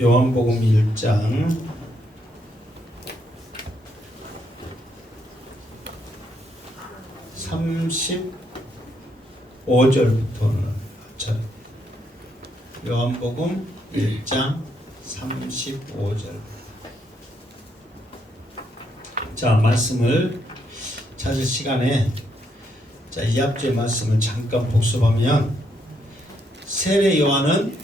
요한복음 1장 35절부터는 요한복음 1장 35절. 자, 말씀을 찾을 시간에 이 앞주의 말씀을 잠깐 복습하면, 세례 요한은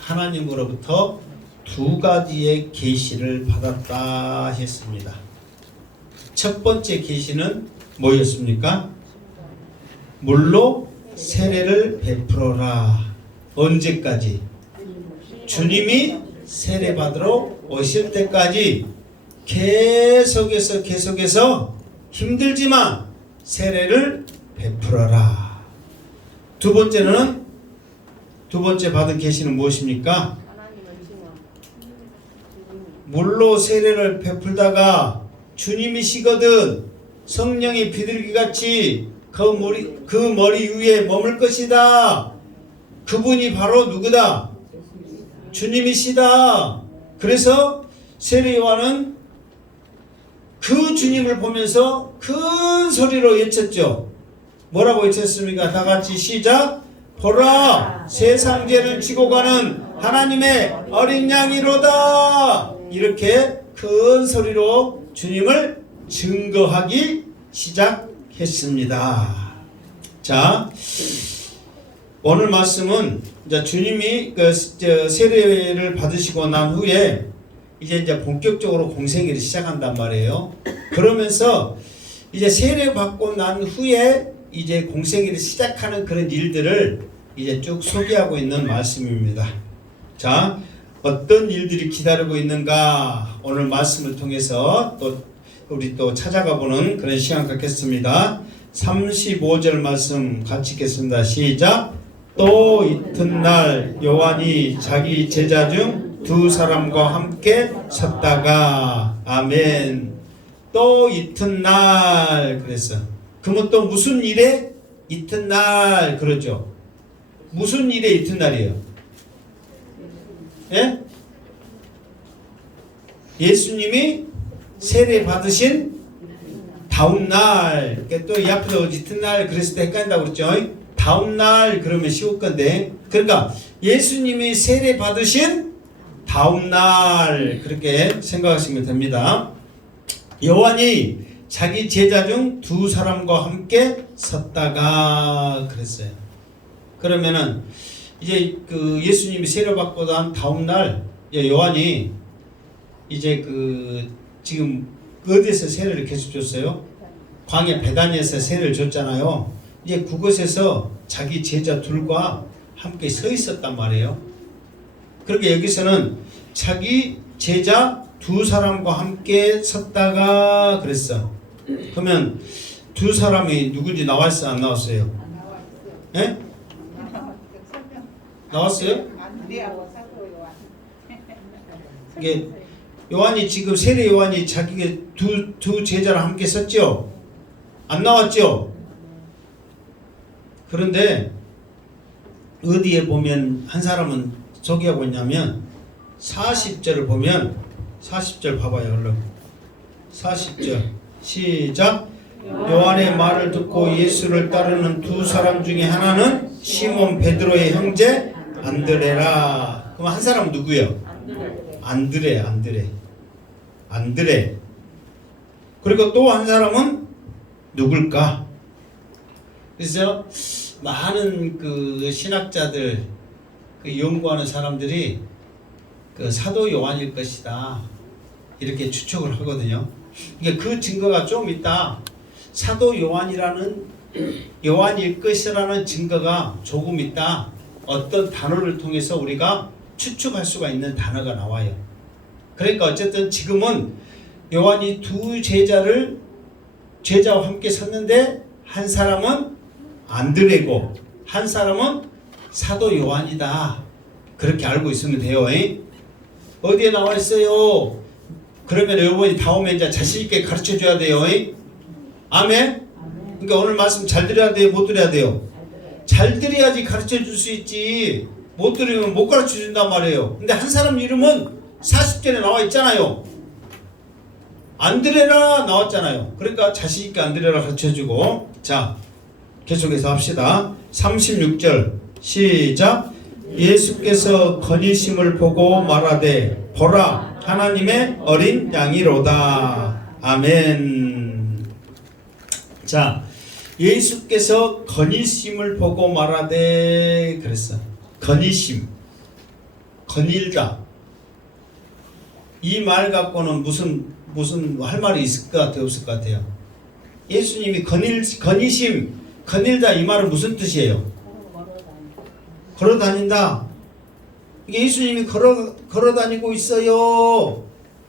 하나님으로부터 두 가지의 계시를 받았다 했습니다. 첫 번째 계시는 뭐였습니까? 물로 세례를 베풀어라. 언제까지? 주님이 세례 받으러 오실 때까지 계속해서 힘들지만 세례를 베풀어라. 두 번째 받은 계시는 무엇입니까? 물로 세례를 베풀다가 주님이시거든 성령이 비둘기같이 그 머리 위에 머물 것이다. 그분이 바로 누구다? 주님이시다. 그래서 세례 요한은 그 주님을 보면서 큰 소리로 외쳤죠. 뭐라고 외쳤습니까? 다 같이 시작. 보라, 세상 죄를 지고 가는 하나님의 어린 양이로다. 이렇게 큰 소리로 주님을 증거하기 시작했습니다. 자, 오늘 말씀은 주님이 세례를 받으시고 난 후에 이제 본격적으로 공생애를 시작한단 말이에요. 그러면서 이제 세례 받고 난 후에 이제 공생애를 시작하는 그런 일들을 이제 쭉 소개하고 있는 말씀입니다. 자, 어떤 일들이 기다리고 있는가 오늘 말씀을 통해서 우리 찾아가 보는 그런 시간 갖겠습니다. 35절 말씀 같이 읽겠습니다. 시작. 또 이튿날 요한이 자기 제자 중 두 사람과 함께 섰다가. 아멘. 또 이튿날 그랬어. 그러면 또 무슨 일에 이튿날 그러죠? 무슨 일에 이튿날이에요? 예? 예수님이 세례 받으신 다음날. 또 이 앞에서 이튿날 그랬을 때 헷갈린다고 그랬죠? 다음날 그러면 쉬울 건데, 그러니까 예수님이 세례 받으신 다음날 그렇게 생각하시면 됩니다. 요한이 자기 제자 중 두 사람과 함께 섰다가 그랬어요. 그러면은 이제 예수님이 세례 받고 난 다음 날 요한이 이제 지금 어디에서 세례를 계속 줬어요? 광야 베다니에서 세례를 줬잖아요. 이제 그곳에서 자기 제자 둘과 함께 서 있었단 말이에요. 그러니까 여기서는 자기 제자 두 사람과 함께 섰다가 그랬어. 그러면 두 사람이 누군지 나왔어요? 안 나왔어요? 예? 나왔어요? 이게 요한이 지금 세례 요한이 자기 두 제자랑 함께 섰죠? 안 나왔죠? 그런데 어디에 보면 한 사람은 소개하고 있냐면 40절을 보면 40절 봐봐요. 얼른 40절 시작. 요한의 말을 듣고 예수를 따르는 두 사람 중에 하나는 시몬 베드로의 형제 안드레라. 그럼 한 사람은 누구예요? 안드레. 그리고 또 한 사람은 누굴까? 그래서 많은 신학자들 연구하는 사람들이 사도 요한일 것이다 이렇게 추측을 하거든요. 그 증거가 좀 있다. 사도 요한일 것이라는 증거가 조금 있다. 어떤 단어를 통해서 우리가 추측할 수가 있는 단어가 나와요. 그러니까 어쨌든 지금은 요한이 두 제자와 함께 섰는데 한 사람은 안드레고 한 사람은 사도 요한이다. 그렇게 알고 있으면 돼요. 어디에 나와 있어요? 그러면 여러분이 다음에 이제 자신 있게 가르쳐 줘야 돼요. 아멘? 그러니까 오늘 말씀 잘 들어야 돼요? 못 들어야 돼요? 잘 들어야지 가르쳐 줄 수 있지. 못 들으면 못 가르쳐 준단 말이에요. 근데 한 사람 이름은 40절에 나와 있잖아요. 안드레라 나왔잖아요. 그러니까 자신 있게 안드레라 가르쳐주고. 자, 계속해서 합시다. 36절 시작. 예수께서 건의심을 보고 말하되 보라 하나님의 어린 양이로다. 아멘. 자, 예수께서 건의심을 보고 말하되 그랬어. 건의심, 건일다. 이 말 갖고는 무슨 할 말이 있을 것 같아요, 없을 것 같아요? 예수님이 건의심, 건일다 이 말은 무슨 뜻이에요? 걸어 다닌다. 예수님이 걸어 다니고 있어요.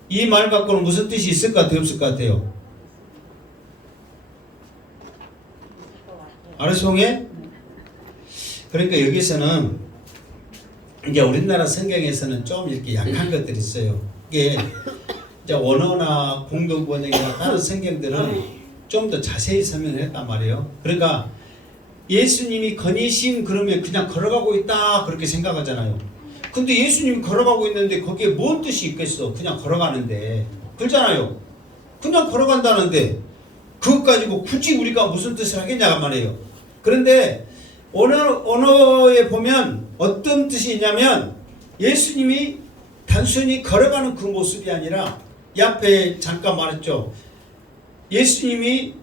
이 말 갖고는 무슨 뜻이 있을 것 같아요, 없을 것 같아요? 알았어요? 그러니까 여기서는 이제 우리나라 성경에서는 좀 이렇게 약한 것들이 있어요. 이게 이제 원어나 공동 번역이나 다른 성경들은 좀 더 자세히 설명을 했단 말이에요. 그러니까 예수님이 건의심 그러면 그냥 걸어가고 있다 그렇게 생각하잖아요. 근데 예수님이 걸어가고 있는데 거기에 뭔 뜻이 있겠어? 그냥 걸어가는데. 그렇잖아요. 그냥 걸어간다는데 그것 가지고 굳이 우리가 무슨 뜻을 하겠냐 말이에요. 그런데 언어에 보면 어떤 뜻이 있냐면 예수님이 단순히 걸어가는 그 모습이 아니라 이 앞에 잠깐 말했죠. 예수님이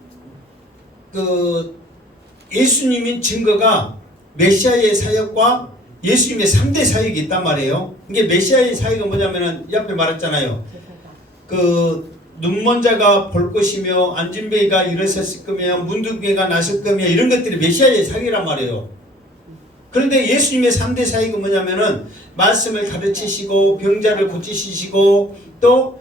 예수님인 증거가 메시아의 사역과 예수님의 3대 사역이 있단 말이에요. 이게 메시아의 사역은 뭐냐면은 이 앞에 말했잖아요. 눈먼 자가 볼 것이며 안진뱅이가 일어섰을 거며 문둥이가 났을 거며 이런 것들이 메시아의 사역이란 말이에요. 그런데 예수님의 3대 사역은 뭐냐면은 말씀을 가르치시고 병자를 고치시고 또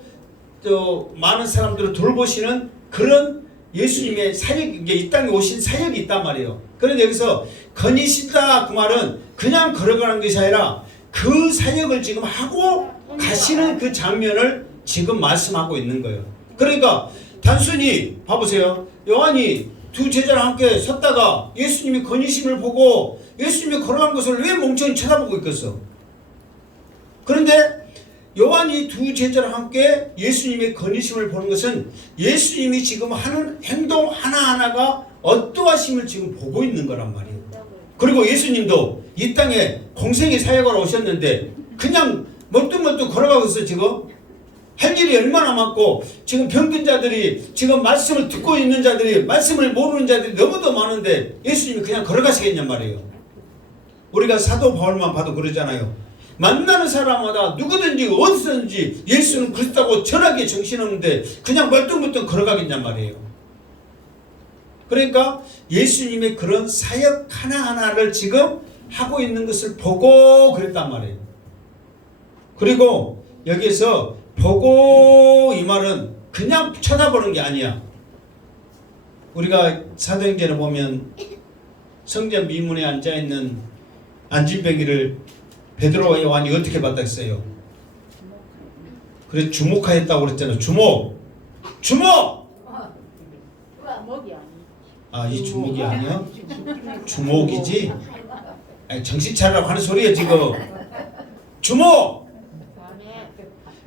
많은 사람들을 돌보시는 그런 예수님의 사역, 이제 이 땅에 오신 사역이 있단 말이에요. 그런데 여기서 건의시다 그 말은 그냥 걸어가는 것이 아니라 그 사역을 지금 하고 가시는 그 장면을 지금 말씀하고 있는 거예요. 그러니까 단순히 봐보세요. 요한이 두 제자랑 함께 섰다가 예수님이 건의심을 보고 예수님이 걸어간 것을 왜 멍청이 쳐다보고 있겠어? 그런데 요한이 두 제자랑 함께 예수님의 건의심을 보는 것은 예수님이 지금 하는 행동 하나하나가 어떠하심을 지금 보고 있는 거란 말이에요. 그리고 예수님도 이 땅에 공생의 사역하러 오셨는데 그냥 멀뚱멀뚱 걸어가고 있어. 지금 할 일이 얼마나 많고 지금 병든 자들이 지금 말씀을 듣고 있는 자들이 말씀을 모르는 자들이 너무도 많은데 예수님이 그냥 걸어가시겠냔 말이에요. 우리가 사도 바울만 봐도 그러잖아요. 만나는 사람마다 누구든지 어디서든지 예수는 그리스도라고 전하기에 정신없는데 그냥 멀뚱멀뚱 걸어가겠냔 말이에요. 그러니까 예수님의 그런 사역 하나하나를 지금 하고 있는 것을 보고 그랬단 말이에요. 그리고 여기에서 보고 이 말은 그냥 쳐다보는 게 아니야. 우리가 사도행전에 보면 성전 미문에 앉아있는 안진뱅이를 베드로와 요한이 어떻게 봤다 했어요? 그래 주목하였다고 그랬잖아요. 주목! 아, 이 주목이 아니야? 주목이지? 아니, 정신 차리라고 하는 소리야 지금. 주목!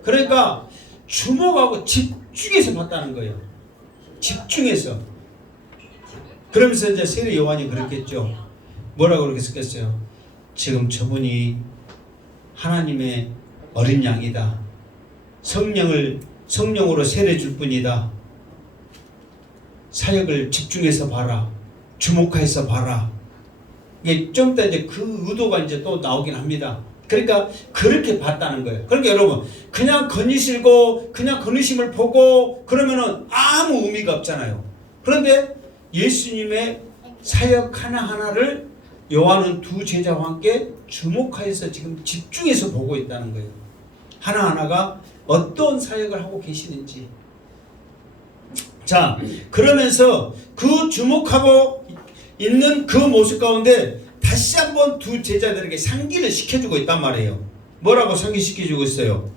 그러니까 주목하고 집중해서 봤다는 거예요. 집중해서. 그러면서 이제 세례 요한이 그랬겠죠. 뭐라고 그렇게 썼겠어요? 지금 저분이 하나님의 어린 양이다. 성령으로 세례 줄 뿐이다. 사역을 집중해서 봐라. 주목해서 봐라. 이게 좀 이따 이제 그 의도가 이제 또 나오긴 합니다. 그러니까 그렇게 봤다는 거예요. 그러니까 여러분 그냥 건의실고 그냥 건의심을 보고 그러면은 아무 의미가 없잖아요. 그런데 예수님의 사역 하나하나를 요한은 두 제자와 함께 주목하여서 지금 집중해서 보고 있다는 거예요. 하나하나가 어떤 사역을 하고 계시는지. 자, 그러면서 그 주목하고 있는 그 모습 가운데 다시 한번 두 제자들에게 상기를 시켜주고 있단 말이에요. 뭐라고 상기시켜주고 있어요?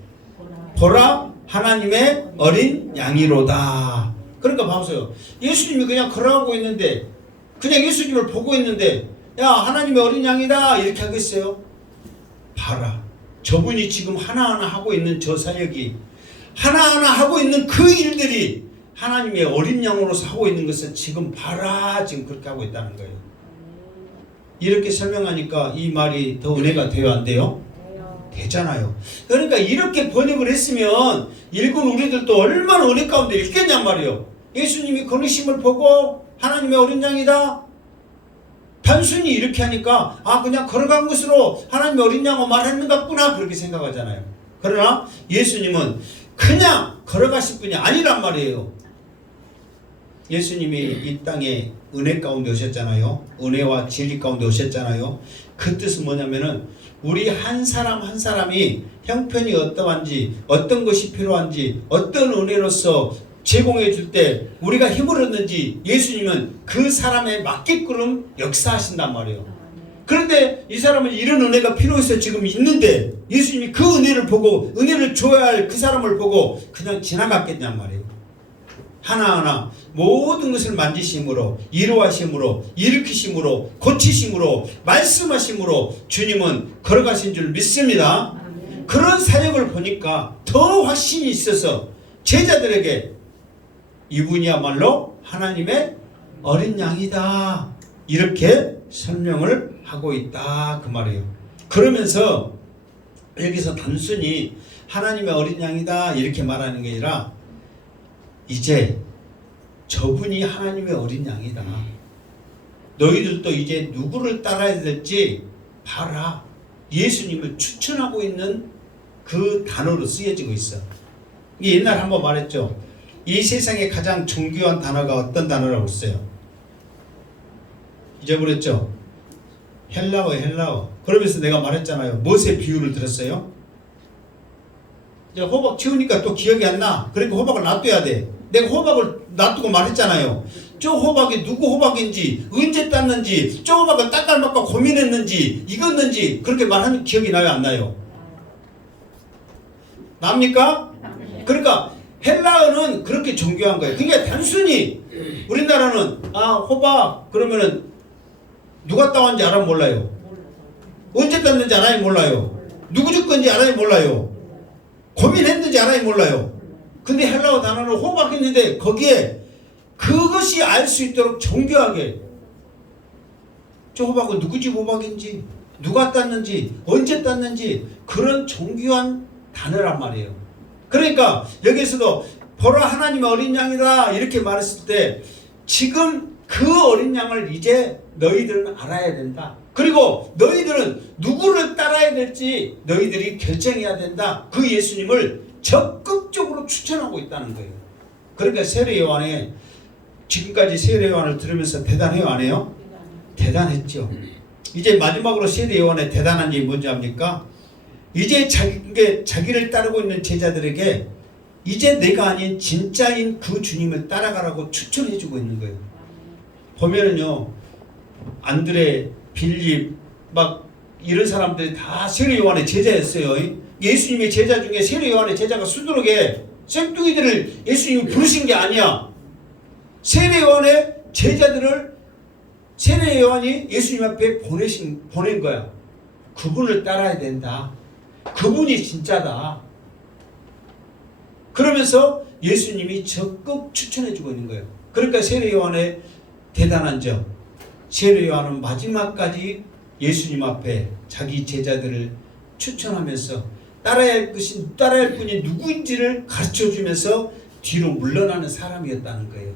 보라 하나님의 어린 양이로다. 그러니까 봐보세요. 예수님이 그냥 걸어가고 있는데 그냥 예수님을 보고 있는데 야 하나님의 어린 양이다 이렇게 하겠어요? 봐라. 저분이 지금 하나하나 하고 있는 저 사역이, 하나하나 하고 있는 그 일들이 하나님의 어린 양으로서 하고 있는 것을 지금 봐라. 지금 그렇게 하고 있다는 거예요. 이렇게 설명하니까 이 말이 더 은혜가 돼요, 안 돼요? 되잖아요. 그러니까 이렇게 번역을 했으면 읽은 우리들도 얼마나 은혜 가운데 읽겠냔 말이에요. 예수님이 걸으심을 보고 하나님의 어린 양이다. 단순히 이렇게 하니까 그냥 걸어간 것으로 하나님의 어린 양을 말하는 것 같구나 그렇게 생각하잖아요. 그러나 예수님은 그냥 걸어가실 분이 아니란 말이에요. 예수님이 이 땅에 은혜 가운데 오셨잖아요. 은혜와 진리 가운데 오셨잖아요. 그 뜻은 뭐냐면은 우리 한 사람 한 사람이 형편이 어떠한지, 어떤 것이 필요한지, 어떤 은혜로서 제공해 줄 때 우리가 힘을 얻는지 예수님은 그 사람에 맞게끔 역사하신단 말이에요. 그런데 이 사람은 이런 은혜가 필요해서 지금 있는데 예수님이 그 은혜를 보고, 은혜를 줘야 할 그 사람을 보고 그냥 지나갔겠냔 말이에요. 하나하나 모든 것을 만지심으로, 이루하심으로, 일으키심으로, 고치심으로, 말씀하심으로 주님은 걸어가신 줄 믿습니다. 그런 사역을 보니까 더 확신이 있어서 제자들에게 이분이야말로 하나님의 어린 양이다 이렇게 설명을 하고 있다 그 말이에요. 그러면서 여기서 단순히 하나님의 어린 양이다 이렇게 말하는 게 아니라 이제 저분이 하나님의 어린 양이다. 너희들도 이제 누구를 따라야 될지 봐라. 예수님을 추천하고 있는 그 단어로 쓰여지고 있어. 이게 옛날에 한번 말했죠. 이 세상에 가장 존귀한 단어가 어떤 단어라고 했어요? 잊어버렸죠? 헬라어. 그러면서 내가 말했잖아요. 무엇의 비유를 들었어요? 이제 호박 치우니까 또 기억이 안 나. 그러니까 호박을 놔둬야 돼. 내가 호박을 놔두고 말했잖아요. 저 호박이 누구 호박인지, 언제 땄는지, 저 호박을 닦아먹고 고민했는지, 익었는지 그렇게 말하는 기억이 나요, 안 나요? 납니까? 그러니까 헬라어는 그렇게 존귀한 거예요. 그러니까 단순히 우리나라는 호박 그러면은 누가 따왔는지 알아요, 몰라요? 언제 땄는지 알아요, 몰라요? 누구 줄 건지 알아요, 몰라요? 고민했는지 알아요, 몰라요? 근데 헬라어 단어는 호박했는데 거기에 그것이 알 수 있도록 정교하게 저 호박은 누구 집 호박인지, 누가 땄는지, 언제 땄는지 그런 정교한 단어란 말이에요. 그러니까 여기서도 보라 하나님의 어린 양이다 이렇게 말했을 때 지금 그 어린 양을 이제 너희들은 알아야 된다. 그리고 너희들은 누구를 따라야 될지 너희들이 결정해야 된다. 그 예수님을 적극적으로 추천하고 있다는 거예요. 그러니까 세례 요한에 지금까지 세례 요한을 들으면서 대단해요, 안 해요? 대단했죠. 이제 마지막으로 세례 요한의 대단한 일이 뭔지 압니까? 이제 자기를 따르고 있는 제자들에게 이제 내가 아닌 진짜인 그 주님을 따라가라고 추천해주고 있는 거예요. 보면은요, 안드레, 빌립, 막 이런 사람들이 다 세례 요한의 제자였어요. 예수님의 제자 중에 세례 요한의 제자가 수두룩해 생뚱이들을 예수님이 부르신 게 아니야. 세례 요한의 제자들을 세례 요한이 예수님 앞에 보낸 거야. 그분을 따라야 된다. 그분이 진짜다. 그러면서 예수님이 적극 추천해주고 있는 거예요. 그러니까 세례 요한의 대단한 점, 세례 요한은 마지막까지 예수님 앞에 자기 제자들을 추천하면서 따라야 할 분이 누구인지를 가르쳐주면서 뒤로 물러나는 사람이었다는 거예요.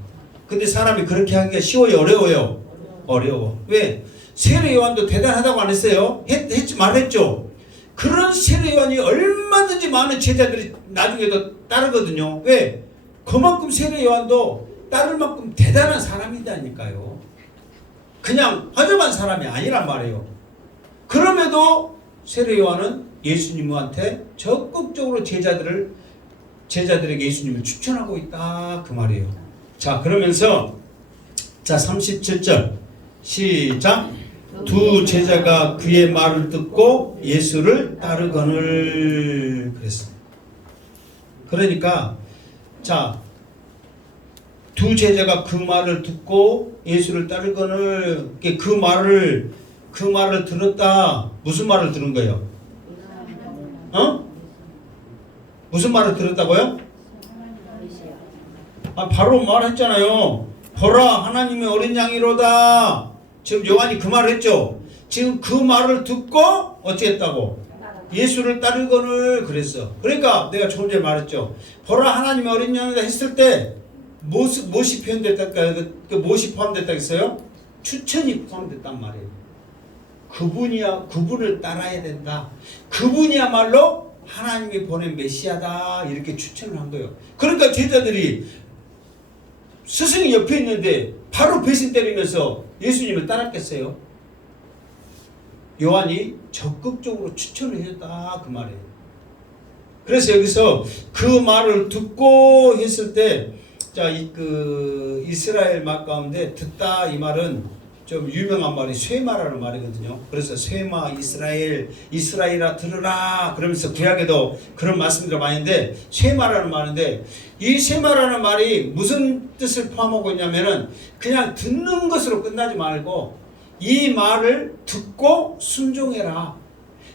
근데 사람이 그렇게 하기가 쉬워요, 어려워요? 어려워. 왜? 세례 요한도 대단하다고 안 했어요? 했지 말했죠? 그런 세례 요한이 얼마든지 많은 제자들이 나중에도 따르거든요. 왜? 그만큼 세례 요한도 따를 만큼 대단한 사람이다니까요. 그냥 허접한 사람이 아니란 말이에요. 그럼에도 세례 요한은 예수님한테 적극적으로 제자들에게 예수님을 추천하고 있다 그 말이에요. 자, 그러면서 37절 시작. 두 제자가 그의 말을 듣고 예수를 따르거늘 그랬습니다. 그러니까 두 제자가 그 말을 듣고 예수를 따르거늘 그 말을 들었다. 무슨 말을 들은 거예요? 무슨 말을 들었다고요? 바로 말했잖아요. 보라 하나님의 어린 양이로다. 지금 요한이 그 말을 했죠. 지금 그 말을 듣고 어떻게 했다고? 예수를 따르거늘 그랬어. 그러니까 내가 조금 전에 말했죠. 보라 하나님의 어린 양이다 했을 때 무엇이 표현됐다니까요? 무엇이 포함됐다 했어요? 추천이 포함됐단 말이에요. 그분을 따라야 된다. 그분이야말로 하나님이 보낸 메시아다. 이렇게 추천을 한 거예요. 그러니까 제자들이 스승이 옆에 있는데 바로 배신 때리면서 예수님을 따랐겠어요? 요한이 적극적으로 추천을 해줬다 그 말이에요. 그래서 여기서 그 말을 듣고 했을 때, 자, 이스라엘 말 가운데 듣다 이 말은 좀 유명한 말이 쇠마라는 말이거든요. 그래서 쇠마 이스라엘아 들으라 그러면서 구약에도 그런 말씀들이 많이 있는데 쇠마라는 말인데, 이 쇠마라는 말이 무슨 뜻을 포함하고 있냐면은 그냥 듣는 것으로 끝나지 말고 이 말을 듣고 순종해라,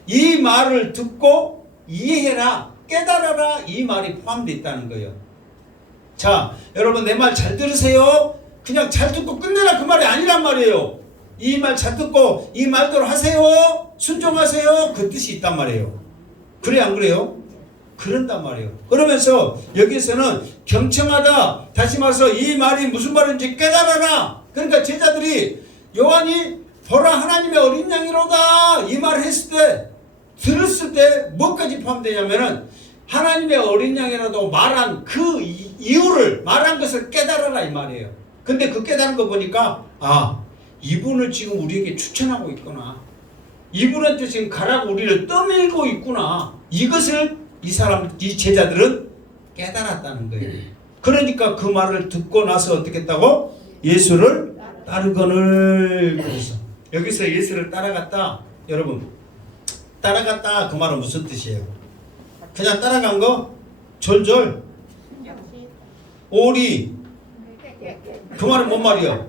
이 말을 듣고 이해해라, 깨달아라, 이 말이 포함되어 있다는 거예요. 자, 여러분 내 말 잘 들으세요. 그냥 잘 듣고 끝내라 그 말이 아니란 말이에요. 이 말 잘 듣고 이 말대로 하세요, 순종하세요, 그 뜻이 있단 말이에요. 그래 안 그래요? 그런단 말이에요. 그러면서 여기서는 경청하다, 다시 말해서 이 말이 무슨 말인지 깨달아라. 그러니까 제자들이 요한이 보라 하나님의 어린 양이로다 이 말을 했을 때, 들었을 때 뭐까지 포함되냐면은 하나님의 어린 양이라도 말한 그 이유를, 말한 것을 깨달아라 이 말이에요. 근데 그 깨달은 거 보니까 이분을 지금 우리에게 추천하고 있구나, 이분한테 지금 가라고 우리를 떠밀고 있구나, 이것을 이 제자들은 깨달았다는 거예요. 그러니까 그 말을 듣고 나서 어떻게 했다고? 예수를 따르거늘. 그래서 여기서 예수를 따라갔다, 여러분 따라갔다 그 말은 무슨 뜻이에요? 그냥 따라간 거? 졸졸 오리, 그 말은 뭔 말이야?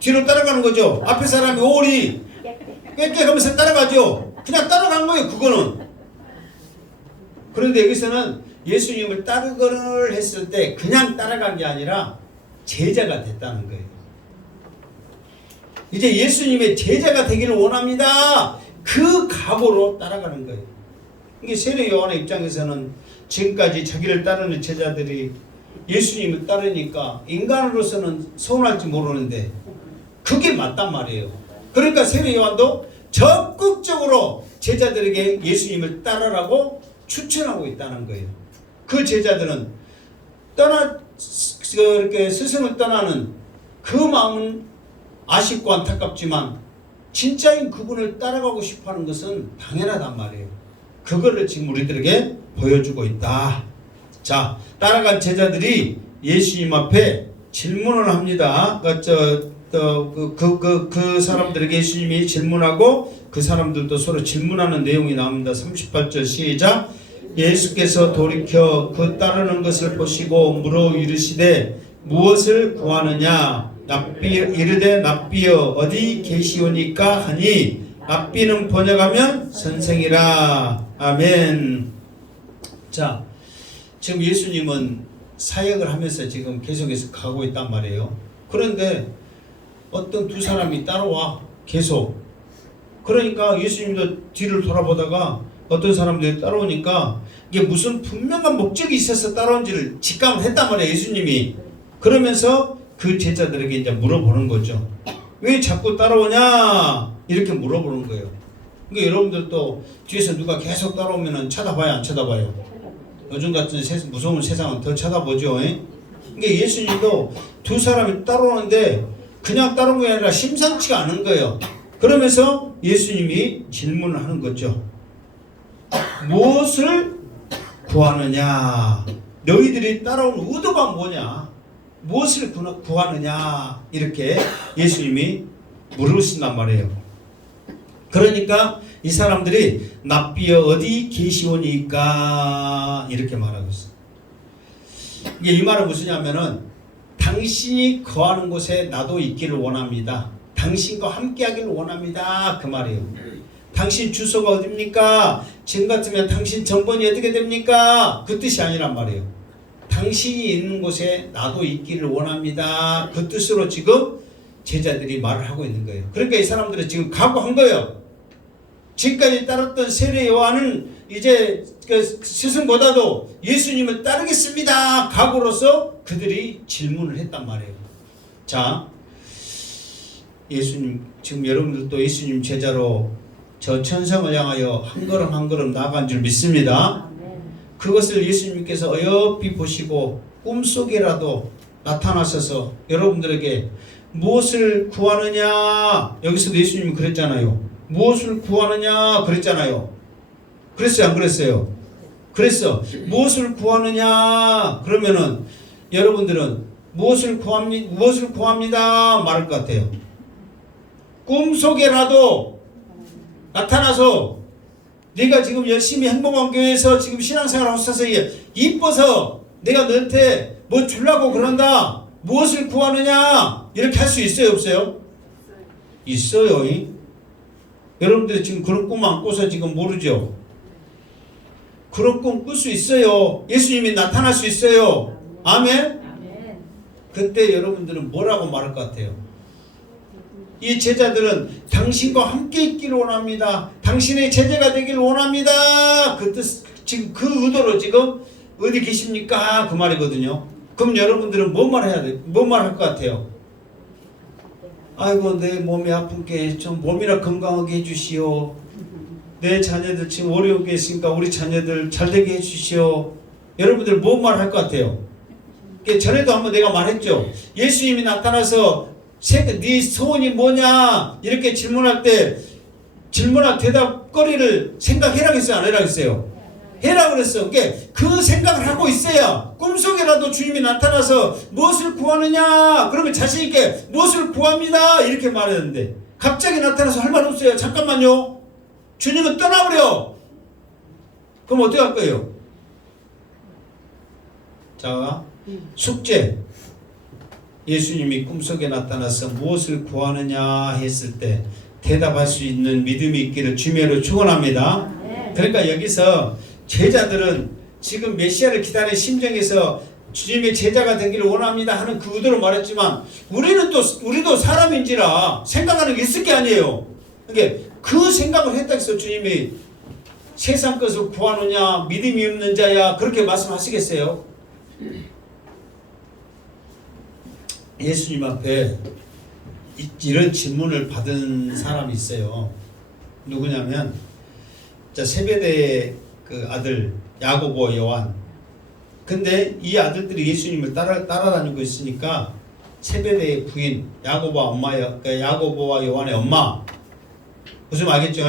뒤로 따라가는 거죠. 앞에 사람이 오리 꽥꽥하면서 따라가죠. 그냥 따라간 거예요 그거는. 그런데 여기서는 예수님을 따르거늘 했을 때 그냥 따라간 게 아니라 제자가 됐다는 거예요. 이제 예수님의 제자가 되기를 원합니다. 그 각오로 따라가는 거예요. 이게 세례 요한의 입장에서는 지금까지 자기를 따르는 제자들이 예수님을 따르니까 인간으로서는 서운할지 모르는데 그게 맞단 말이에요. 그러니까 세례 요한도 적극적으로 제자들에게 예수님을 따르라고 추천하고 있다는 거예요. 그 제자들은 이렇게 스승을 떠나는 그 마음은 아쉽고 안타깝지만 진짜인 그분을 따라가고 싶어하는 것은 당연하단 말이에요. 그거를 지금 우리들에게 보여주고 있다. 자, 따라간 제자들이 예수님 앞에 질문을 합니다. 그 사람들에게 예수님이 질문하고 그 사람들도 서로 질문하는 내용이 나옵니다. 38절 시작. 예수께서 돌이켜 그 따르는 것을 보시고 물어 이르시되 무엇을 구하느냐? 이르되 납비여 어디 계시오니까 하니, 납비는 번역하면 선생이라. 아멘. 자, 지금 예수님은 사역을 하면서 지금 계속해서 가고 있단 말이에요. 그런데 어떤 두 사람이 따라와 계속. 그러니까 예수님도 뒤를 돌아보다가 어떤 사람들이 따라오니까 이게 무슨 분명한 목적이 있어서 따라온지를 직감을 했단 말이에요 예수님이. 그러면서 그 제자들에게 이제 물어보는 거죠. 왜 자꾸 따라오냐 이렇게 물어보는 거예요. 그러니까 여러분들도 뒤에서 누가 계속 따라오면 쳐다봐요 안 쳐다봐요? 요즘 같은 무서운 세상은 더 쳐다보죠. 그러니까 예수님도 두 사람이 따라오는데 그냥 따라온 게 아니라 심상치가 않은 거예요. 그러면서 예수님이 질문을 하는 거죠. 무엇을 구하느냐? 너희들이 따라온 의도가 뭐냐? 무엇을 구하느냐? 이렇게 예수님이 물으신단 말이에요. 그러니까 이 사람들이 납비여 어디 계시오니까 이렇게 말하고 있어요. 이게 이 말은 무엇이냐면은 당신이 거하는 곳에 나도 있기를 원합니다. 당신과 함께 하기를 원합니다. 그 말이에요. 당신 주소가 어딥니까? 지금 같으면 당신 전번이 어떻게 됩니까? 그 뜻이 아니란 말이에요. 당신이 있는 곳에 나도 있기를 원합니다. 그 뜻으로 지금 제자들이 말을 하고 있는 거예요. 그러니까 이 사람들은 지금 각오한 거예요. 지금까지 따랐던 세례 요한은 이제 그 스승보다도 예수님을 따르겠습니다. 각오로서 그들이 질문을 했단 말이에요. 자, 예수님, 지금 여러분들도 예수님 제자로 저 천성을 향하여 한 걸음 한 걸음 나아간 줄 믿습니다. 그것을 예수님께서 어여삐 보시고 꿈속에라도 나타나셔서 여러분들에게 무엇을 구하느냐, 여기서도 예수님이 그랬잖아요. 무엇을 구하느냐 그랬잖아요. 그랬어요, 안 그랬어요? 그랬어. 무엇을 구하느냐 그러면은 여러분들은 무엇을 구합니다 말할 것 같아요. 꿈속에라도 나타나서 네가 지금 열심히 행복한 교회에서 지금 신앙생활 하고 있어서 이뻐서 내가 너한테 뭐 주려고 그런다. 무엇을 구하느냐 이렇게 할 수 있어요, 없어요? 있어요. 여러분들이 지금 그런 꿈 안 꿔서 지금 모르죠? 그런 꿈 꿀 수 있어요. 예수님이 나타날 수 있어요. 아멘? 그때 여러분들은 뭐라고 말할 것 같아요? 이 제자들은 당신과 함께 있기를 원합니다. 당신의 제자가 되기를 원합니다. 그 뜻, 지금 그 의도로 지금 어디 계십니까? 그 말이거든요. 그럼 여러분들은 뭔 말 해야 돼? 뭔 말 할 것 같아요? 아이고, 내 몸이 아픈 게 좀 몸이나 건강하게 해주시오. 내 자녀들 지금 어려운 게 있으니까 우리 자녀들 잘 되게 해주시오. 여러분들 뭔 말 할 것 같아요? 전에도 한번 내가 말했죠. 예수님이 나타나서 네 소원이 뭐냐 이렇게 질문할 때 질문할 대답거리를 생각해라 했어요, 안 해라 했어요? 해라 그랬어. 그 생각을 하고 있어야 꿈속에라도 주님이 나타나서 무엇을 구하느냐 그러면 자신 있게 무엇을 구합니다 이렇게 말했는데 갑자기 나타나서 할 말 없어요. 잠깐만요. 주님은 떠나버려. 그럼 어떻게 할 거예요? 자, 숙제. 예수님이 꿈속에 나타나서 무엇을 구하느냐 했을 때 대답할 수 있는 믿음이 있기를 주님으로 축원합니다. 그러니까 여기서 제자들은 지금 메시아를 기다리는 심정에서 주님의 제자가 되기를 원합니다 하는 그 의도로 말했지만 우리도 사람인지라 생각하는 게 있을 게 아니에요. 그러니까 그 생각을 했다 해서 주님이 세상 것을 구하느냐 믿음이 없는 자야 그렇게 말씀하시겠어요? 예수님 앞에 이런 질문을 받은 사람이 있어요. 누구냐면 세베대의 그 아들 야고보, 요한. 근데 이 아들들이 예수님을 따라다니고 있으니까 세베대의 부인 야고보와 요한의 엄마, 무슨 알겠죠?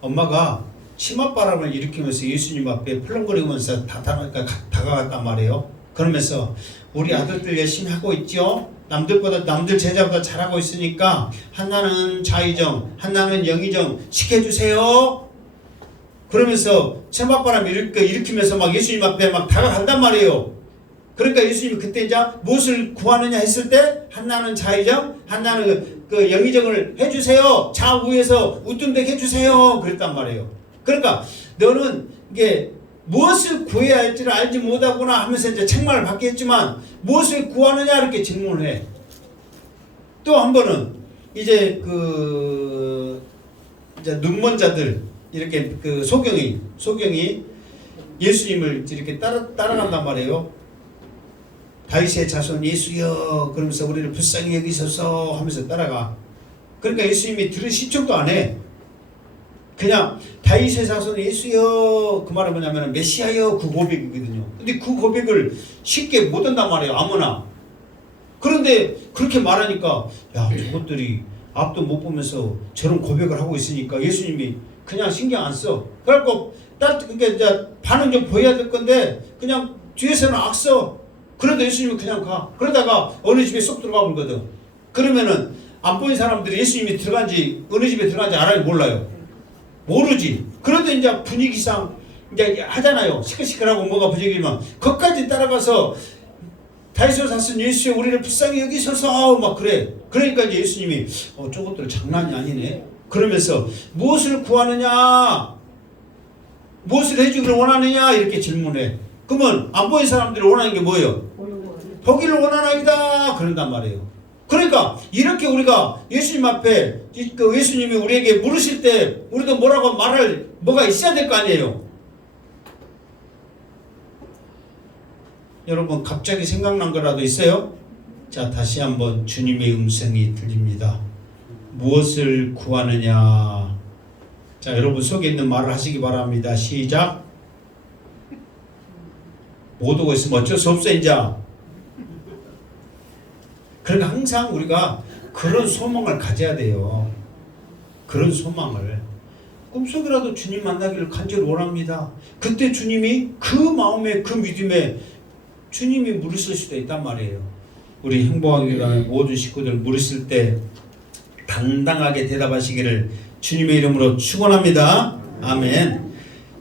엄마가 치맛바람을 일으키면서 예수님 앞에 풀렁거리면서 다가갔단 말이에요. 그러면서 우리 아들들 열심히 하고 있죠? 남들 제자보다 잘하고 있으니까 하나는 자의정, 하나는 영의정 시켜주세요. 그러면서 치맛바람 일으키면서 막 예수님 앞에 막 다가간단 말이에요. 그러니까 예수님이 그때 이제 무엇을 구하느냐 했을 때 하나는 자의정, 하나는 그 영의정을 해주세요. 좌우에서 우뚱대게 해주세요. 그랬단 말이에요. 그러니까 너는 이게 무엇을 구해야 할지를 알지 못하구나 하면서 이제 책망을 받게 했지만 무엇을 구하느냐 이렇게 질문을 해. 또 한 번은 이제 눈먼 자들 이렇게 그 소경이 예수님을 이렇게 따라간단 말이에요. 다윗의 자손 예수여 그러면서 우리를 불쌍히 여기소서 하면서 따라가. 그러니까 예수님이 들은 시청도 안 해. 그냥 다윗의 자손 예수여 그 말은 뭐냐면 메시아여 그 고백이거든요. 근데 그 고백을 쉽게 못 한단 말이에요. 아무나. 그런데 그렇게 말하니까 야 저것들이 앞도 못 보면서 저런 고백을 하고 있으니까 예수님이 그냥 신경 안 써. 그래갖고 그러니까 이제 반응 좀 보여야 될 건데 그냥 뒤에서는 악써. 그래도 예수님이 그냥 가. 그러다가 어느 집에 쏙 들어가 버리거든. 그러면은 안 보인 사람들이 예수님이 들어간지 어느 집에 들어간지 알아요? 몰라요? 모르지. 그런데 이제 분위기상 이제 하잖아요. 시끌시끌하고 뭐가 분위기면 거기까지 따라가서 다윗의 자손 예수여 우리를 불쌍히 여기소서 막 그래. 그러니까 이제 예수님이 저것들 장난이 아니네. 그러면서 무엇을 구하느냐, 무엇을 해주기를 원하느냐 이렇게 질문해. 그러면 안 보인 사람들이 원하는 게 뭐예요? 보기를 원하나이다 그런단 말이에요. 그러니까 이렇게 우리가 예수님 앞에 예수님이 우리에게 물으실 때 우리도 뭐라고 말할 뭐가 있어야 될 거 아니에요. 여러분 갑자기 생각난 거라도 있어요? 자, 다시 한번 주님의 음성이 들립니다. 무엇을 구하느냐. 자, 여러분 속에 있는 말을 하시기 바랍니다. 시작. 못 오고 있으면 어쩔 수 없어 이제. 그러니까 항상 우리가 그런 소망을 가져야 돼요. 그런 소망을. 꿈속이라도 주님 만나기를 간절히 원합니다. 그때 주님이 그 마음에 그 믿음에 주님이 물으실 수도 있단 말이에요. 우리 행복하게 가는 모든 식구들 물으실 때 당당하게 대답하시기를 주님의 이름으로 축원합니다. 아멘.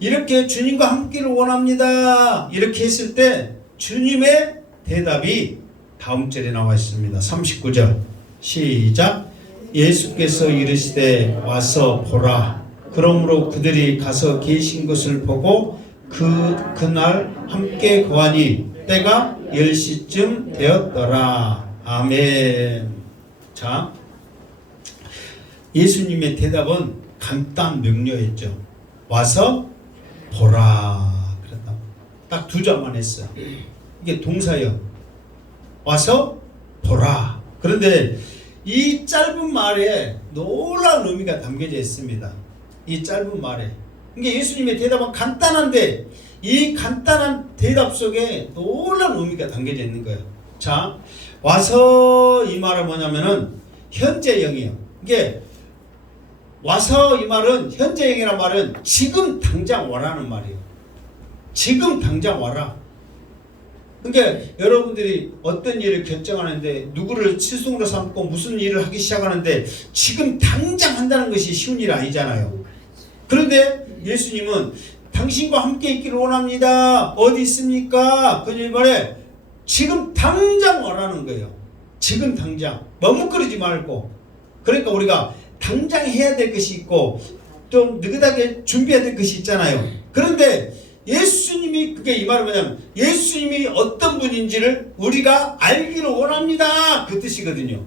이렇게 주님과 함께를 원합니다. 이렇게 했을 때 주님의 대답이 다음 절에 나와 있습니다. 39절 시작. 예수께서 이르시되 와서 보라. 그러므로 그들이 가서 계신 것을 보고 그날 함께 거하니 때가 10시쯤 되었더라. 아멘. 자, 예수님의 대답은 간단 명료했죠. 와서 보라. 그랬다. 딱 두 절만 했어요. 이게 동사예요. 와서 보라. 그런데 이 짧은 말에 놀라운 의미가 담겨져 있습니다. 이 짧은 말에. 이게 예수님의 대답은 간단한데 이 간단한 대답 속에 놀라운 의미가 담겨져 있는 거예요. 자, 와서 이 말은 뭐냐면은 현재형이에요. 이게 와서 이 말은 현재형이란 말은 지금 당장 와라는 말이에요. 지금 당장 와라. 그러니까 여러분들이 어떤 일을 결정하는데 누구를 칠순으로 삼고 무슨 일을 하기 시작하는데 지금 당장 한다는 것이 쉬운 일 아니잖아요. 그런데 예수님은 당신과 함께 있기를 원합니다. 어디 있습니까? 그녀 말에 지금 당장 와라는 거예요. 지금 당장. 머뭇거리지 말고. 그러니까 우리가 당장 해야 될 것이 있고 좀 느긋하게 준비해야 될 것이 있잖아요. 그런데 예수님이 그게 이 말은 뭐냐면 예수님이 어떤 분인지를 우리가 알기를 원합니다. 그 뜻이거든요.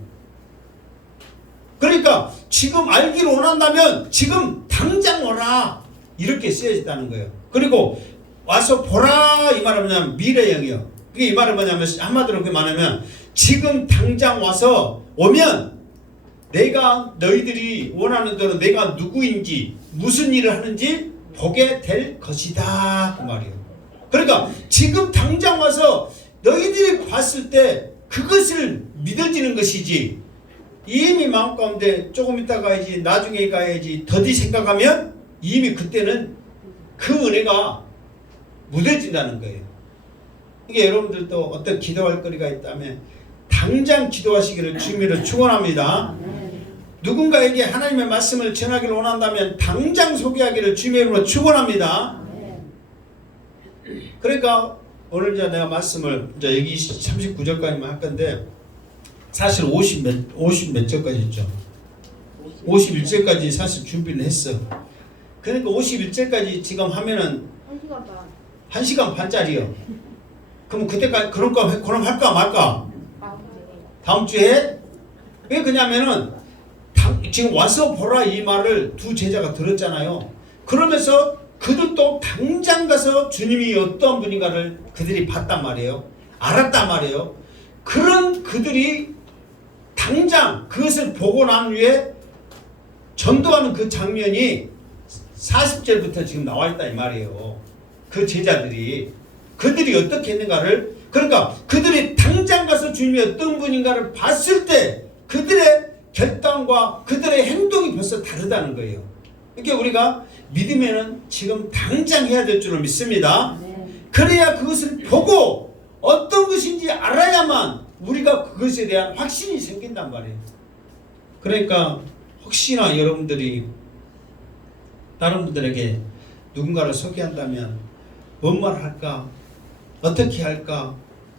그러니까 지금 알기를 원한다면 지금 당장 오라. 이렇게 쓰여졌다는 거예요. 그리고 와서 보라 이 말은 뭐냐면 미래형이요. 그게 이 말은 뭐냐면 한마디로 그렇게 말하면 지금 당장 와서 오면 내가 너희들이 원하는 대로 내가 누구인지 무슨 일을 하는지 보게 될 것이다 그 말이에요. 그러니까 지금 당장 와서 너희들이 봤을 때 그것을 믿어지는 것이지 이미 마음 가운데 조금 이따 가야지 나중에 가야지 더디 생각하면 이미 그때는 그 은혜가 무뎌진다는 거예요. 이게 여러분들도 어떤 기도할 거리가 있다면 당장 기도하시기를 주님으로 축원합니다. 누군가에게 하나님의 말씀을 전하기를 원한다면 당장 소개하기를 주님의 이름으로 축원합니다. 그러니까 오늘 이제 내가 말씀을 이제 여기 39절까지만 할 건데 사실 50 몇 절까지 있죠. 51절까지 사실 준비를 했어. 그러니까 51절까지 지금 하면은 1시간 반짜리요. 그럼 그때까지 그럼 할까 말까? 다음 주에? 왜 그러냐면은 지금 와서 보라 이 말을 두 제자가 들었잖아요. 그러면서 그들도 당장 가서 주님이 어떤 분인가를 그들이 봤단 말이에요. 알았단 말이에요. 그런 그들이 당장 그것을 보고 난 후에 전도하는 그 장면이 40절부터 지금 나와 있다 이 말이에요. 그 제자들이 그들이 어떻게 했는가를 그러니까 그들이 당장 가서 주님이 어떤 분인가를 봤을 때 그들의 결단과 그들의 행동이 벌써 다르다는 거예요. 그러니까 우리가 믿으면은 지금 당장 해야 될 줄을 믿습니다. 그래야 그것을 보고 어떤 것인지 알아야만 우리가 그것에 대한 확신이 생긴단 말이에요. 그러니까 혹시나 여러분들이 다른 분들에게 누군가를 소개한다면 뭔 말 할까? 어떻게 할까?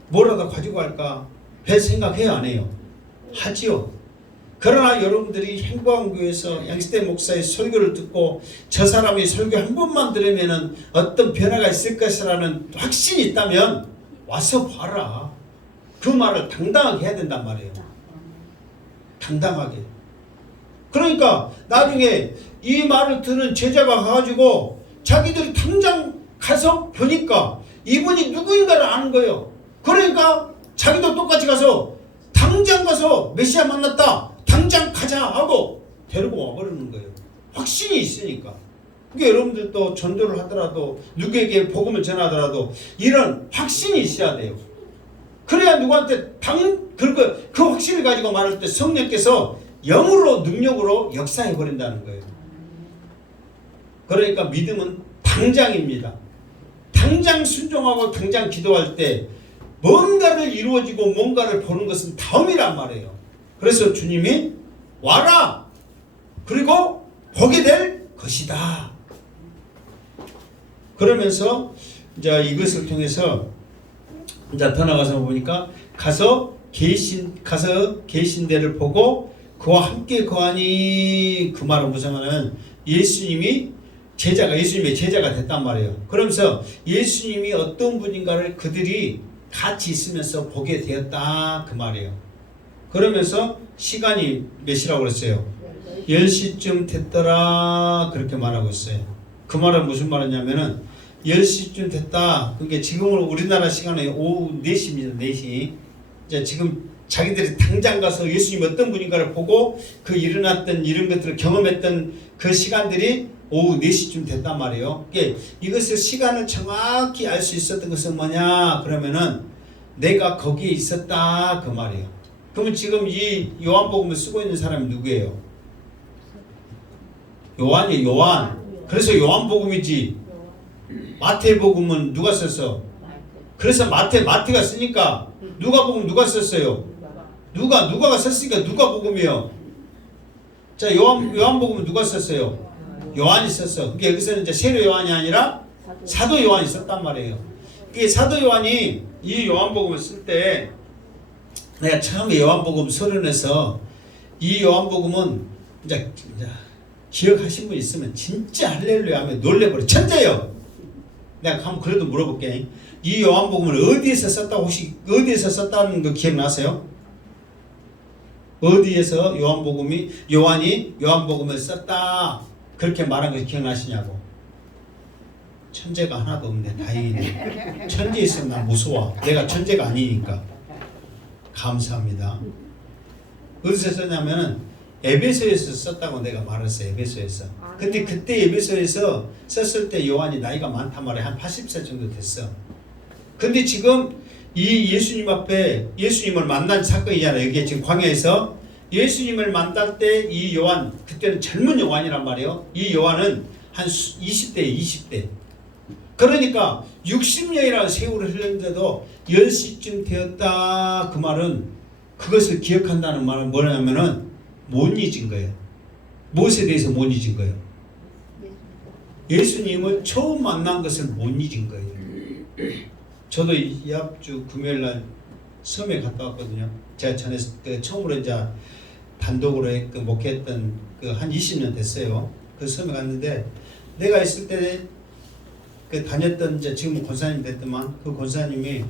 뭐라도 가지고 할까? 별 생각해요 안 해요? 하지요. 그러나 여러분들이 행복한 교회에서 양시대 목사의 설교를 듣고 저 사람이 설교 한 번만 들으면 어떤 변화가 있을 것이라는 확신이 있다면 와서 봐라. 그 말을 당당하게 해야 된단 말이에요. 당당하게. 그러니까 나중에 이 말을 듣는 제자가 가가지고 자기들이 당장 가서 보니까 이분이 누구인가를 아는 거예요. 그러니까 자기도 똑같이 가서 당장 가서 메시아 만났다. 당장 가자 하고 데리고 와버리는 거예요. 확신이 있으니까. 그러니까 여러분들도 전도를 하더라도 누구에게 복음을 전하더라도 이런 확신이 있어야 돼요. 그래야 누구한테 그 확신을 가지고 말할 때 성령께서 영으로 능력으로 역사해 버린다는 거예요. 그러니까 믿음은 당장입니다. 당장 순종하고 당장 기도할 때 뭔가를 이루어지고 뭔가를 보는 것은 다음이란 말이에요. 그래서 주님이 와라. 그리고 보게 될 것이다. 그러면서 이제 이것을 통해서 이제 더 나가서 보니까 가서 계신 데를 보고 그와 함께 거하니 그 말은 무슨 말은 예수님의 제자가 됐단 말이에요. 그러면서 예수님이 어떤 분인가를 그들이 같이 있으면서 보게 되었다 그 말이에요. 그러면서 시간이 몇 시라고 그랬어요? 10시쯤 됐더라 그렇게 말하고 있어요. 그 말은 무슨 말이냐면은 10시쯤 됐다. 그게 지금으로 우리나라 시간에 오후 4시입니다. 4시. 이제 지금 자기들이 당장 가서 예수님 어떤 분인가를 보고 그 일어났던 이런 것들을 경험했던 그 시간들이 오후 4시쯤 됐단 말이에요. 이것을 시간을 정확히 알 수 있었던 것은 뭐냐? 그러면은 내가 거기에 있었다 그 말이에요. 그러면 지금 이 요한복음을 쓰고 있는 사람이 누구예요? 요한이에요. 요한. 그래서 요한복음이지. 마태복음은 누가 썼어? 그래서 마태가 쓰니까 누가복음 누가 썼어요? 누가가 썼으니까 누가복음이요. 자, 요한복음은 누가 썼어요? 요한이 썼어. 그게 여기서는 이제 세례 요한이 아니라 사도 요한이 썼단 말이에요. 그게 사도 요한이 이 요한복음을 쓸 때 내가 처음에 요한복음 서론에서 이 요한복음은 이제 기억하신 분 있으면 진짜 할렐루야 하면 놀래버려. 천재요. 내가 한번 그래도 물어볼게. 이 요한복음을 어디에서 썼다고 혹시 어디에서 썼다는 거 기억나세요? 어디에서 요한이 요한복음을 썼다 그렇게 말한 거 기억나시냐고? 천재가 하나도 없네. 다행이네. 천재 있으면 난 무서워. 내가 천재가 아니니까. 감사합니다. 어디서 썼냐면은 에베소에서 썼다고 내가 말했어요. 에베소에서. 근데 그때 에베소에서 썼을 때 요한이 나이가 많단 말이에요. 한 80세 정도 됐어. 근데 지금 이 예수님 앞에 예수님을 만난 사건이잖아요. 이게 지금 광야에서 예수님을 만날 때 이 요한, 그때는 젊은 요한이란 말이에요. 이 요한은 한 20대. 그러니까 60년이라는 세월을 흘렸는데도 10시쯤 되었다. 그 말은 그것을 기억한다는 말은 뭐냐면은 못 잊은 거예요. 무엇에 대해서 못 잊은 거예요? 예수님을 처음 만난 것을 못 잊은 거예요. 저도 이번 주 금요일 날 섬에 갔다 왔거든요. 제가 전에 처음으로 이제 단독으로 목회했던 한 20년 됐어요. 그 섬에 갔는데 내가 있을 때 다녔던 이제 지금 권사님 됐더만 그 권사님이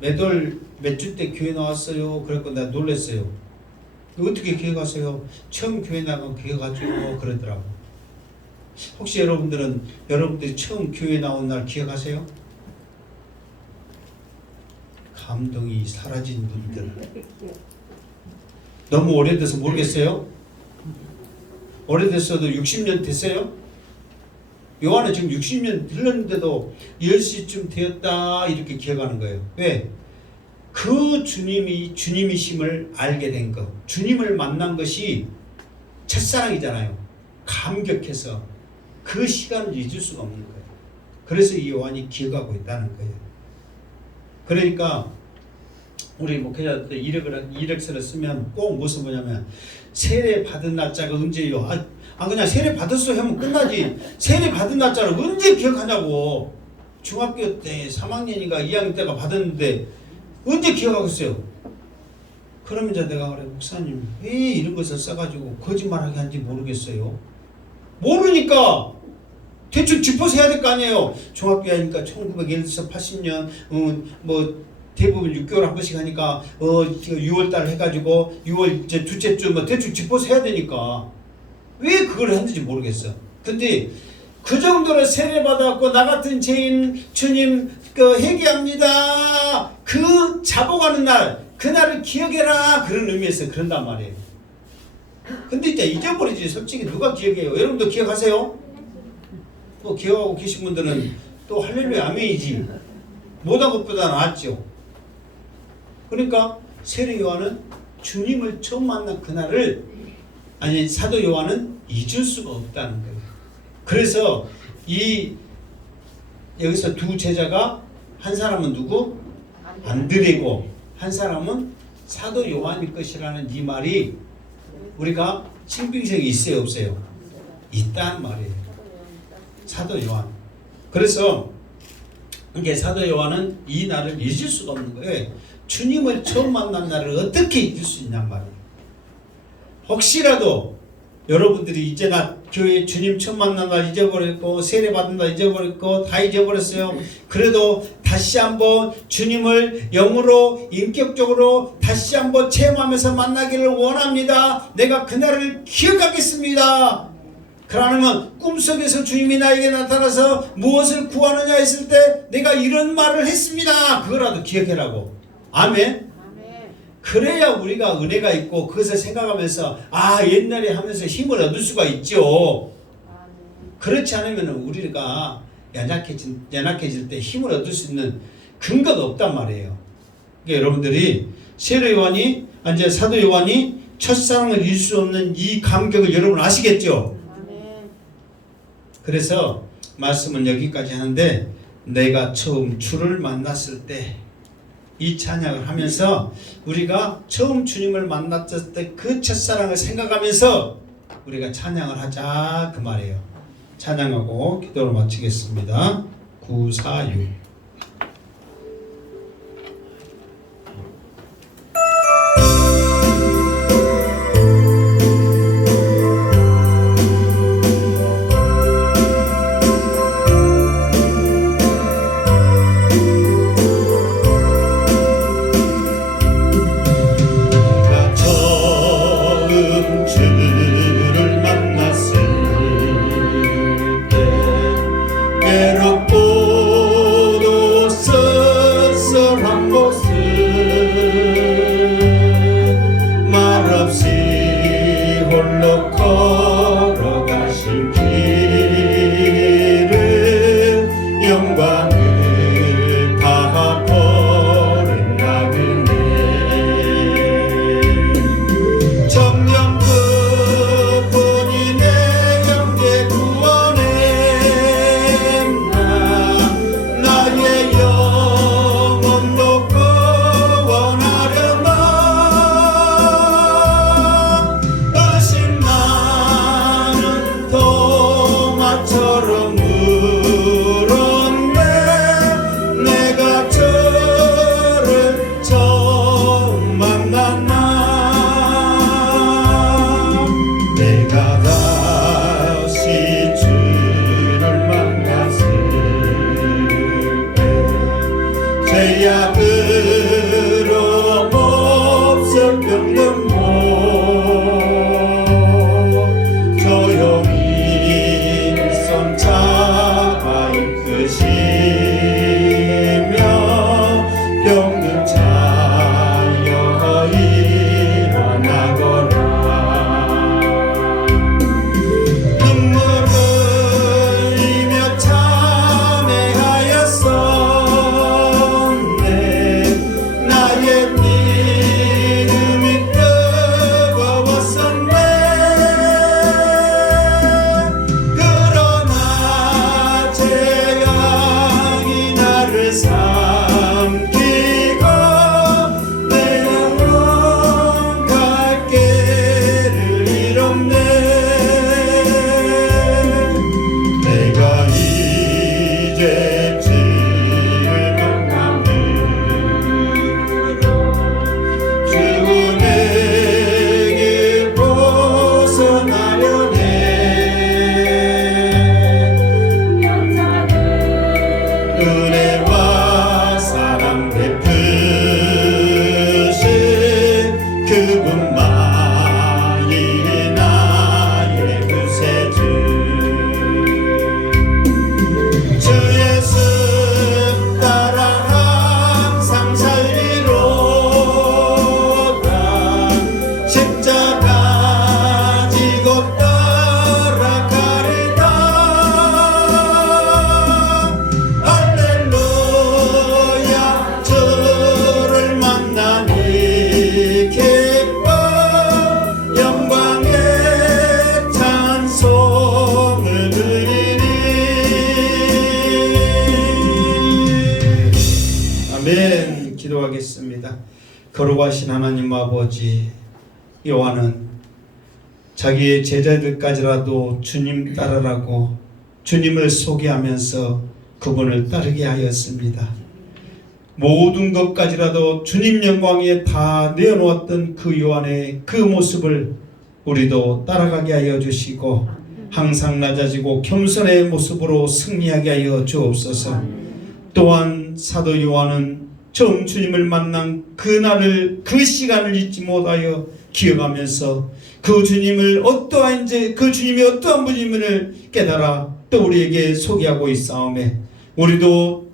몇 주 때 교회 나왔어요. 그랬고 내가 놀랐어요. 어떻게 교회 가세요? 처음 교회 나가면 교회 가죠. 그러더라고. 혹시 여러분들이 처음 교회 나온 날 기억하세요? 감동이 사라진 분들. 너무 오래돼서 모르겠어요? 오래됐어도 60년 됐어요? 요한은 지금 60년 흘렀는데도 10시쯤 되었다 이렇게 기억하는 거예요. 왜? 그 주님이 주님이심을 알게 된 것, 주님을 만난 것이 첫사랑이잖아요. 감격해서 그 시간을 잊을 수가 없는 거예요. 그래서 이 요한이 기억하고 있다는 거예요. 그러니까 우리 목회자들 이력서를 쓰면 꼭 무슨 뭐냐면 세례 받은 날짜가 언제요? 그냥 세례 받았어 하면 끝나지. 세례 받은 날짜를 언제 기억하냐고. 중학교 때 3학년인가 2학년 때가 받았는데 언제 기억하겠어요? 그러면 이제 내가 그래, 목사님 왜 이런 것을 써가지고 거짓말하게 한지 모르겠어요. 모르니까 대충 짚어서 해야 될 거 아니에요. 종합교회니까 1980년 80년 뭐 대부분 6개월 한 번씩 하니까 6월달 해가지고 6월 이제 둘째 주 뭐 대충 짚어서 해야 되니까 왜 그걸 했는지 모르겠어. 근데 그 정도로 세례 받았고 나 같은 죄인 주님 회개합니다. 그 잡아가는 날 그날을 기억해라 그런 의미에서 그런단 말이에요. 근데 이제 잊어버리지. 솔직히 누가 기억해요? 여러분도 기억하세요? 또 기억하고 계신 분들은 또 할렐루야 아멘이지. 못한 것보다 낫죠. 그러니까 세례 요한은 주님을 처음 만난 그날을 아니 사도 요한은 잊을 수가 없다는 거예요. 그래서 이 여기서 두 제자가 한 사람은 누구? 안드레고 한 사람은 사도 요한일 것이라는 이 말이 우리가 신빙성이 있어요 없어요? 있다는 말이에요. 사도 요한. 그래서 이게 사도 요한은 이 날을 잊을 수가 없는 거예요. 주님을 처음 만난 날을 어떻게 잊을 수 있냔 말이에요. 혹시라도 여러분들이 이제 나 교회 주님 처음 만난 날 잊어버렸고 세례 받은 날 잊어버렸고 다 잊어버렸어요. 그래도 다시 한번 주님을 영으로 인격적으로 다시 한번 체험하면서 만나기를 원합니다. 내가 그날을 기억하겠습니다. 그러면 꿈속에서 주님이 나에게 나타나서 무엇을 구하느냐 했을 때 내가 이런 말을 했습니다. 그거라도 기억해라고. 아멘. 그래야 우리가 은혜가 있고 그것을 생각하면서 옛날에 하면서 힘을 얻을 수가 있죠. 그렇지 않으면 우리가 연약해질 때 힘을 얻을 수 있는 근거가 없단 말이에요. 그러니까 여러분들이 세례 요한이 이제 사도 요한이 첫사랑을 잊을 수 없는 이 감격을 여러분 아시겠죠? 그래서 말씀은 여기까지 하는데 내가 처음 주를 만났을 때 이 찬양을 하면서 우리가 처음 주님을 만났을 때 그 첫사랑을 생각하면서 우리가 찬양을 하자 그 말이에요. 찬양하고 기도를 마치겠습니다. 946 외롭고도 거룩하신 하나님 아버지, 요한은 자기의 제자들까지라도 주님 따르라고 주님을 소개하면서 그분을 따르게 하였습니다. 모든 것까지라도 주님 영광에 다 내어놓았던 그 요한의 그 모습을 우리도 따라가게 하여 주시고 항상 낮아지고 겸손의 모습으로 승리하게 하여 주옵소서. 또한 사도 요한은 처음 주님을 만난 그날을, 그 시간을 잊지 못하여 기억하면서 그 주님을 어떠한지, 그 주님이 어떠한 분임을 깨달아 또 우리에게 소개하고 있사오매, 우리도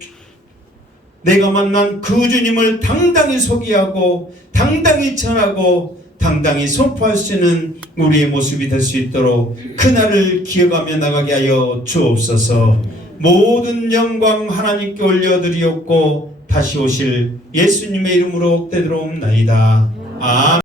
내가 만난 그 주님을 당당히 소개하고 당당히 전하고 당당히 선포할 수 있는 우리의 모습이 될 수 있도록 그날을 기억하며 나가게 하여 주옵소서. 모든 영광 하나님께 올려드리옵고 다시 오실 예수님의 이름으로 떼들어옵나이다. 아멘.